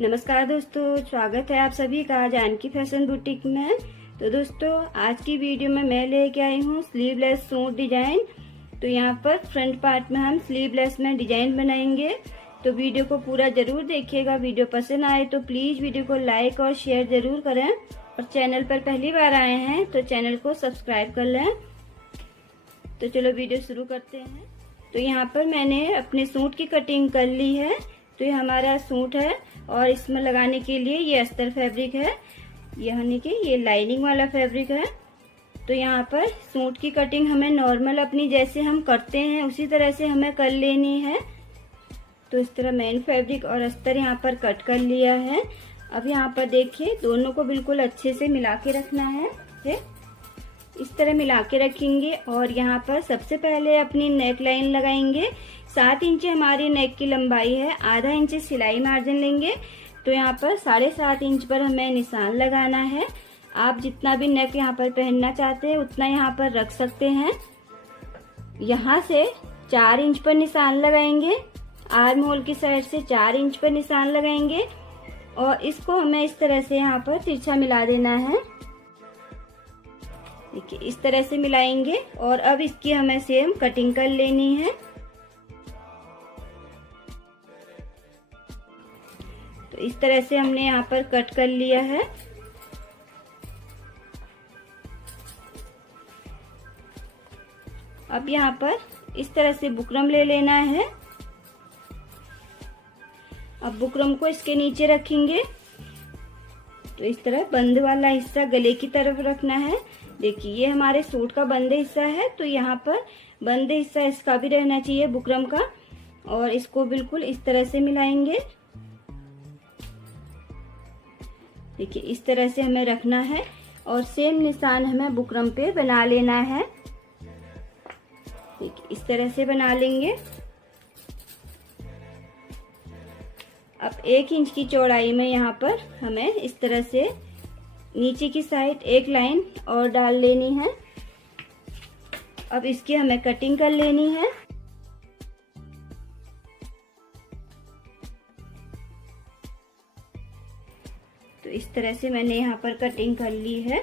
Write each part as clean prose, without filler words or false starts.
नमस्कार दोस्तों, स्वागत है आप सभी का जानकी फैशन बुटीक में। तो दोस्तों, आज की वीडियो में मैं लेके आई हूँ स्लीवलेस सूट डिजाइन। तो यहाँ पर फ्रंट पार्ट में हम स्लीवलेस में डिजाइन बनाएंगे। तो वीडियो को पूरा जरूर देखिएगा। वीडियो पसंद आए तो प्लीज वीडियो को लाइक और शेयर जरूर करें, और चैनल पर पहली बार आए हैं तो चैनल को सब्सक्राइब कर लें। तो चलो वीडियो शुरू करते हैं। तो यहाँ पर मैंने अपने सूट की कटिंग कर ली है। तो ये हमारा सूट है और इसमें लगाने के लिए ये अस्तर फैब्रिक है, यानी कि ये लाइनिंग वाला फैब्रिक है। तो यहाँ पर सूट की कटिंग हमें नॉर्मल अपनी जैसे हम करते हैं उसी तरह से हमें कर लेनी है। तो इस तरह मेन फैब्रिक और अस्तर यहाँ पर कट कर लिया है। अब यहाँ पर देखिए दोनों को बिल्कुल अच्छे से मिला के रखना है। इस तरह मिला के रखेंगे और यहाँ पर सबसे पहले अपनी नेक लाइन लगाएंगे। 7 इंच हमारी नेक की लंबाई है, आधा इंच सिलाई मार्जिन लेंगे। तो यहाँ पर 7.5 इंच पर हमें निशान लगाना है। आप जितना भी नेक यहाँ पर पहनना चाहते हैं उतना यहाँ पर रख सकते हैं। यहाँ से 4 इंच पर निशान लगाएंगे, आर्म होल की साइड से 4 इंच पर निशान लगाएंगे और इसको हमें इस तरह से यहाँ पर तिरछा मिला देना है। देखिए इस तरह से मिलाएंगे और अब इसकी हमें सेम कटिंग कर लेनी है। तो इस तरह से हमने यहाँ पर कट कर लिया है। अब यहाँ पर इस तरह से बुकरम ले लेना है। अब बुकरम को इसके नीचे रखेंगे। तो इस तरह बंद वाला हिस्सा गले की तरफ रखना है। देखिए ये हमारे सूट का बंद हिस्सा है, तो यहाँ पर बंद हिस्सा इसका भी रहना चाहिए बुकरम का, और इसको बिल्कुल इस तरह से मिलाएंगे। देखिए इस तरह से हमें रखना है और सेम निशान हमें बुकरम पे बना लेना है। देखिए इस तरह से बना लेंगे। अब 1 इंच की चौड़ाई में यहाँ पर हमें इस तरह से नीचे की साइड एक लाइन और डाल लेनी है। अब इसकी हमें कटिंग कर लेनी है। तो इस तरह से मैंने यहाँ पर कटिंग कर ली है।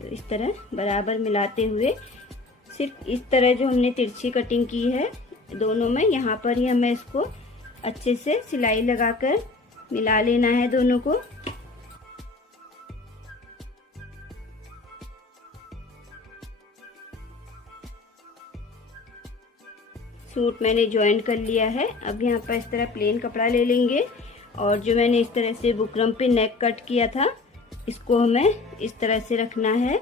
तो इस तरह बराबर मिलाते हुए सिर्फ इस तरह जो हमने तिरछी कटिंग की है दोनों में, यहाँ पर ही हमें इसको अच्छे से सिलाई लगाकर मिला लेना है दोनों को। सूट मैंने ज्वाइन कर लिया है। अब यहाँ पर इस तरह प्लेन कपड़ा ले लेंगे और जो मैंने इस तरह से बुकरम पे नेक कट किया था इसको हमें इस तरह से रखना है।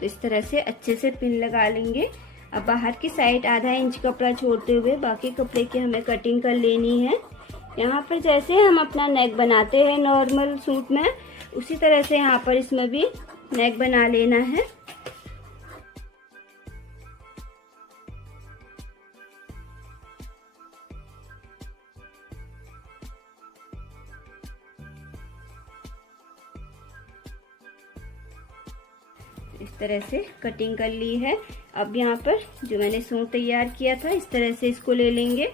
तो इस तरह से अच्छे से पिन लगा लेंगे। अब बाहर की साइड आधा इंच कपड़ा छोड़ते हुए बाकी कपड़े की हमें कटिंग कर लेनी है। यहाँ पर जैसे हम अपना नेक बनाते हैं नॉर्मल सूट में, उसी तरह से यहाँ पर इसमें भी नेक बना लेना है। इस तरह से कटिंग कर ली है। अब यहाँ पर जो मैंने सूट तैयार किया था इस तरह से इसको ले लेंगे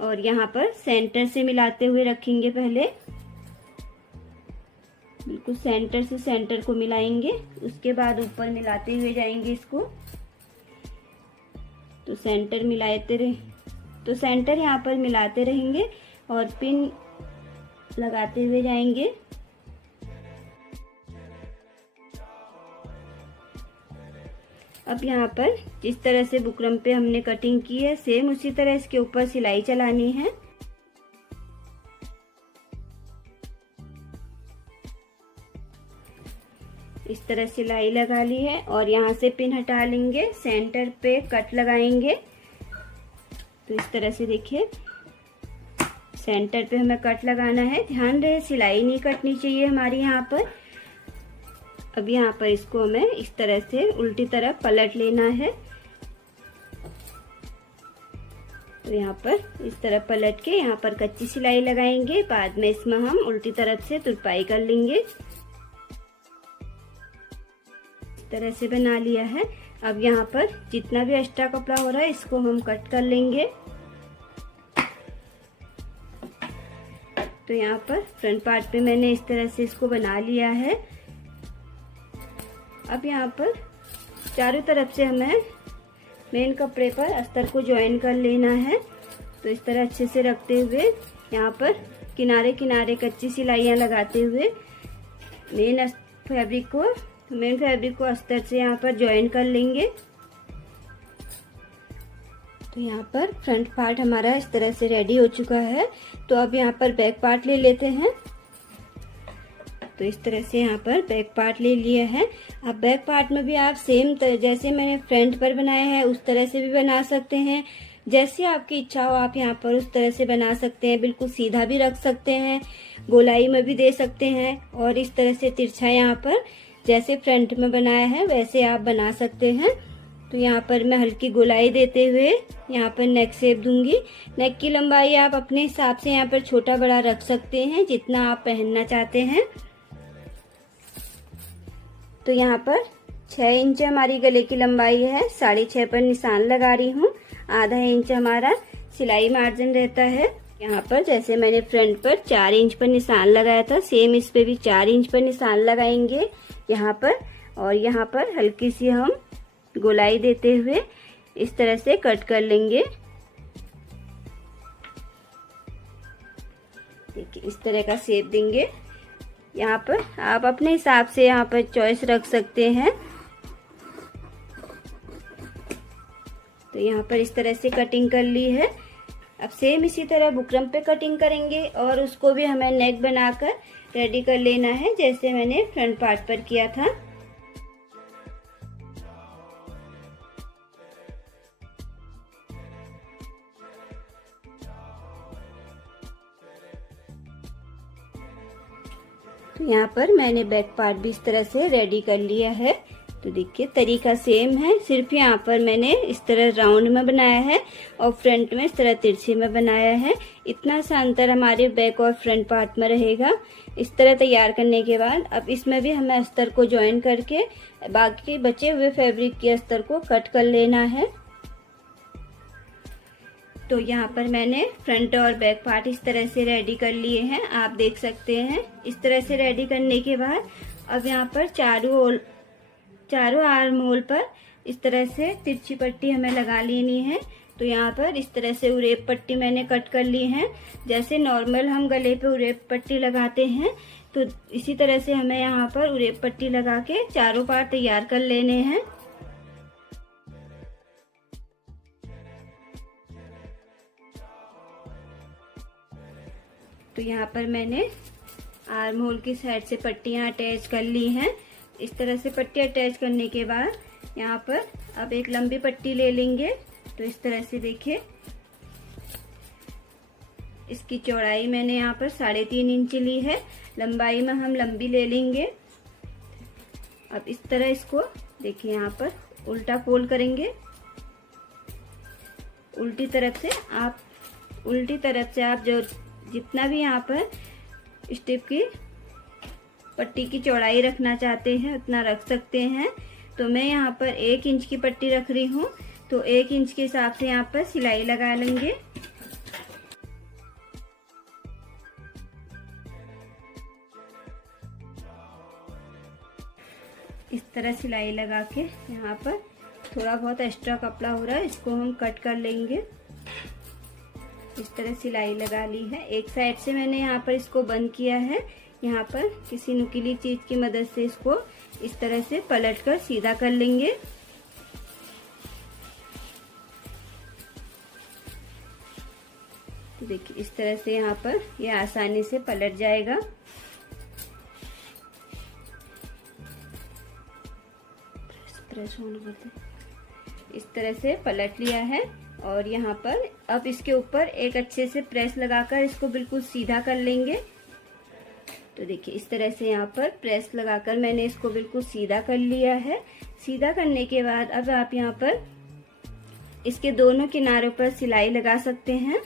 और यहाँ पर सेंटर से मिलाते हुए रखेंगे। पहले बिल्कुल सेंटर से सेंटर को मिलाएंगे, उसके बाद ऊपर मिलाते हुए जाएंगे इसको। तो सेंटर मिलाते रहे, तो सेंटर यहाँ पर मिलाते रहेंगे और पिन लगाते हुए जाएंगे। अब यहाँ पर जिस तरह से बुकरम पे हमने कटिंग की है सेम उसी तरह इसके ऊपर सिलाई चलानी है। इस तरह सिलाई लगा ली है और यहाँ से पिन हटा लेंगे, सेंटर पे कट लगाएंगे। तो इस तरह से देखिए सेंटर पे हमें कट लगाना है। ध्यान रहे सिलाई नहीं कटनी चाहिए हमारी यहाँ पर। अब यहाँ पर इसको हमें इस तरह से उल्टी तरफ पलट लेना है। तो यहाँ पर इस तरह पलट के यहाँ पर कच्ची सिलाई लगाएंगे, बाद में इसमें हम उल्टी तरफ से तुरपाई कर लेंगे। इस तरह से बना लिया है। अब यहाँ पर जितना भी एक्स्ट्रा कपड़ा हो रहा है इसको हम कट कर लेंगे। तो यहाँ पर फ्रंट पार्ट पे मैंने इस तरह से इसको बना लिया है। अब यहाँ पर चारों तरफ से हमें मेन कपड़े पर अस्तर को ज्वाइन कर लेना है। तो इस तरह अच्छे से रखते हुए यहाँ पर किनारे किनारे कच्ची सिलाइयाँ लगाते हुए मेन फैब्रिक को अस्तर से यहाँ पर ज्वाइन कर लेंगे। तो यहाँ पर फ्रंट पार्ट हमारा इस तरह से रेडी हो चुका है। तो अब यहाँ पर बैक पार्ट ले लेते हैं। तो इस तरह से यहाँ पर बैक पार्ट ले लिया है। अब बैक पार्ट में भी आप सेम जैसे मैंने फ्रंट पर बनाया है उस तरह से भी बना सकते हैं। जैसे आपकी इच्छा हो आप यहाँ पर उस तरह से बना सकते हैं। बिल्कुल सीधा भी रख सकते हैं, गोलाई में भी दे सकते हैं, और इस तरह से तिरछा यहाँ पर जैसे फ्रंट में बनाया है वैसे आप बना सकते हैं। तो यहाँ पर मैं हल्की गोलाई देते हुए यहाँ पर नेक शेप दूंगी। नेक की लंबाई आप अपने हिसाब से यहाँ पर छोटा बड़ा रख सकते हैं जितना आप पहनना चाहते हैं। तो यहाँ पर 6 इंच हमारी गले की लंबाई है, 6.5 पर निशान लगा रही हूँ। आधा इंच हमारा सिलाई मार्जिन रहता है। यहाँ पर जैसे मैंने फ्रंट पर 4 इंच पर निशान लगाया था सेम इस पे भी 4 इंच पर निशान लगाएंगे यहाँ पर। और यहाँ पर हल्की सी हम गोलाई देते हुए इस तरह से कट कर लेंगे। देखिए इस तरह का शेप देंगे। यहाँ पर आप अपने हिसाब से यहाँ पर चॉइस रख सकते हैं। तो यहाँ पर इस तरह से कटिंग कर ली है। अब सेम इसी तरह बुकरम पे कटिंग करेंगे और उसको भी हमें नेक बनाकर रेडी कर लेना है जैसे मैंने फ्रंट पार्ट पर किया था। तो यहाँ पर मैंने बैक पार्ट भी इस तरह से रेडी कर लिया है। तो देखिए तरीका सेम है, सिर्फ यहाँ पर मैंने इस तरह राउंड में बनाया है और फ्रंट में इस तरह तिरछे में बनाया है। इतना सा अंतर हमारे बैक और फ्रंट पार्ट में रहेगा। इस तरह तैयार करने के बाद अब इसमें भी हमें अस्तर को ज्वाइन करके बाकी बचे हुए फैब्रिक के अस्तर को कट कर लेना है। तो यहाँ पर मैंने फ्रंट और बैक पार्ट इस तरह से रेडी कर लिए हैं, आप देख सकते हैं। इस तरह से रेडी करने के बाद अब यहाँ पर चारों आर्म होल पर इस तरह से तिरछी पट्टी हमें लगा लेनी है। तो यहाँ पर इस तरह से उरेप पट्टी मैंने कट कर ली है। जैसे नॉर्मल हम गले पे उरेप पट्टी लगाते हैं तो इसी तरह से हमें यहाँ पर उरेप पट्टी लगा के चारों पार्ट तैयार कर लेने हैं। तो यहाँ पर मैंने आर्म होल की साइड से पट्टियाँ अटैच कर ली हैं। इस तरह से पट्टी अटैच करने के बाद यहाँ पर अब एक लंबी पट्टी ले लेंगे। तो इस तरह से देखिए इसकी चौड़ाई मैंने यहाँ पर 3.5 इंच ली है, लंबाई में हम लंबी ले लेंगे। अब इस तरह इसको देखिए यहाँ पर उल्टा फोल्ड करेंगे। उल्टी तरफ से आप जो जितना भी यहाँ पर स्टेप की पट्टी की चौड़ाई रखना चाहते हैं उतना रख सकते हैं। तो मैं यहाँ पर 1 इंच की पट्टी रख रही हूँ, तो 1 इंच के हिसाब से यहाँ पर सिलाई लगा लेंगे। इस तरह सिलाई लगा के यहाँ पर थोड़ा बहुत एक्स्ट्रा कपड़ा हो रहा है इसको हम कट कर लेंगे। इस तरह सिलाई लगा ली है। एक साइड से मैंने यहाँ पर इसको बंद किया है। यहाँ पर किसी नुकीली चीज की मदद से इसको इस तरह से पलटकर सीधा कर लेंगे। तो देखिए इस तरह से यहाँ पर ये आसानी से पलट जाएगा। इस तरह से पलट लिया है और यहाँ पर अब इसके ऊपर एक अच्छे से प्रेस लगाकर इसको बिल्कुल सीधा कर लेंगे। तो देखिए इस तरह से यहाँ पर प्रेस लगाकर मैंने इसको बिल्कुल सीधा कर लिया है। सीधा करने के बाद अब आप यहाँ पर इसके दोनों किनारों पर सिलाई लगा सकते हैं।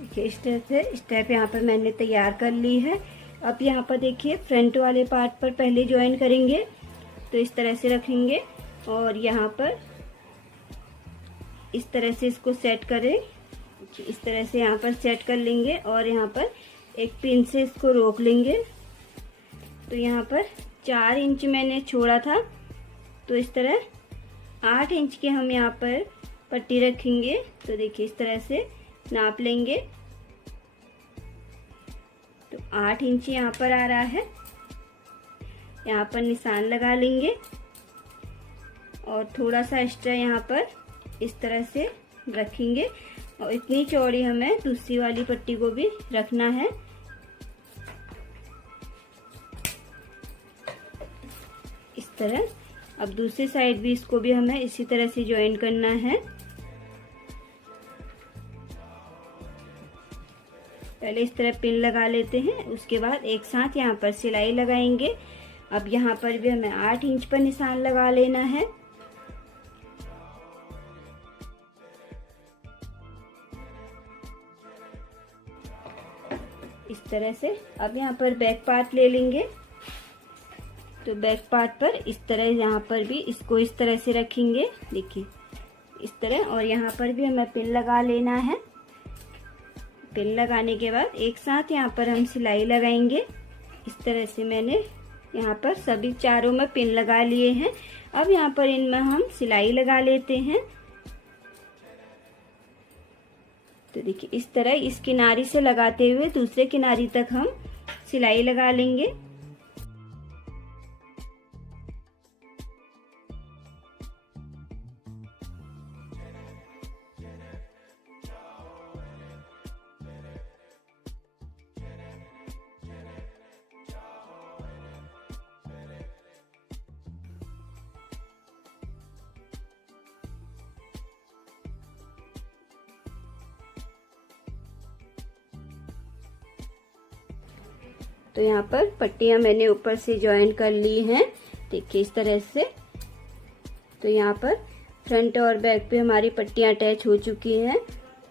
देखिए इस तरह से स्टेप यहाँ पर मैंने तैयार कर ली है। अब यहाँ पर देखिए फ्रंट वाले पार्ट पर पहले ज्वाइन करेंगे तो इस तरह से रखेंगे और यहाँ पर इस तरह से इसको सेट करें। इस तरह से यहाँ पर सेट कर लेंगे और यहाँ पर एक पिन से इसको रोक लेंगे। तो यहाँ पर 4 इंच मैंने छोड़ा था, तो इस तरह 8 इंच के हम यहाँ पर पट्टी रखेंगे। तो देखिए इस तरह से नाप लेंगे। तो 8 इंच यहाँ पर आ रहा है, यहाँ पर निशान लगा लेंगे और थोड़ा सा एक्स्ट्रा यहाँ पर इस तरह से रखेंगे और इतनी चौड़ी हमें दूसरी वाली पट्टी को भी रखना है। इस तरह अब दूसरी साइड भी इसको भी हमें इसी तरह से ज्वाइन करना है। पहले इस तरह पिन लगा लेते हैं, उसके बाद एक साथ यहाँ पर सिलाई लगाएंगे। अब यहाँ पर भी हमें 8 इंच पर निशान लगा लेना है। इस तरह से अब यहाँ पर बैक पार्ट ले लेंगे। तो बैक पार्ट पर इस तरह यहाँ पर भी इसको इस तरह से रखेंगे, देखिए इस तरह, और यहाँ पर भी हमें पिन लगा लेना है। पिन लगाने के बाद एक साथ यहाँ पर हम सिलाई लगाएंगे। इस तरह से मैंने यहाँ पर सभी चारों में पिन लगा लिए हैं। अब यहाँ पर इनमें हम सिलाई लगा लेते हैं। तो देखिए इस तरह इस किनारी से लगाते हुए दूसरे किनारी तक हम सिलाई लगा लेंगे। तो यहाँ पर पट्टियां मैंने ऊपर से ज्वाइन कर ली हैं, देखिए इस तरह से। तो यहाँ पर फ्रंट और बैक पे हमारी पट्टियां अटैच हो चुकी हैं।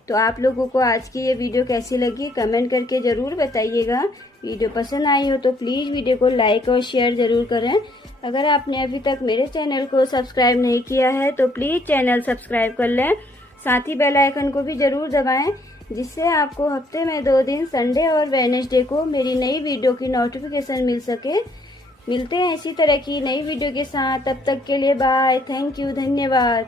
तो आप लोगों को आज की ये वीडियो कैसी लगी कमेंट करके ज़रूर बताइएगा। वीडियो पसंद आई हो तो प्लीज़ वीडियो को लाइक और शेयर ज़रूर करें। अगर आपने अभी तक मेरे चैनल को सब्सक्राइब नहीं किया है तो प्लीज़ चैनल सब्सक्राइब कर लें, साथ ही बेल आइकन को भी ज़रूर दबाएं, जिससे आपको हफ्ते में 2 दिन संडे और वेडनेसडे को मेरी नई वीडियो की नोटिफिकेशन मिल सके। मिलते हैं इसी तरह की नई वीडियो के साथ, तब तक के लिए बाय, थैंक यू, धन्यवाद।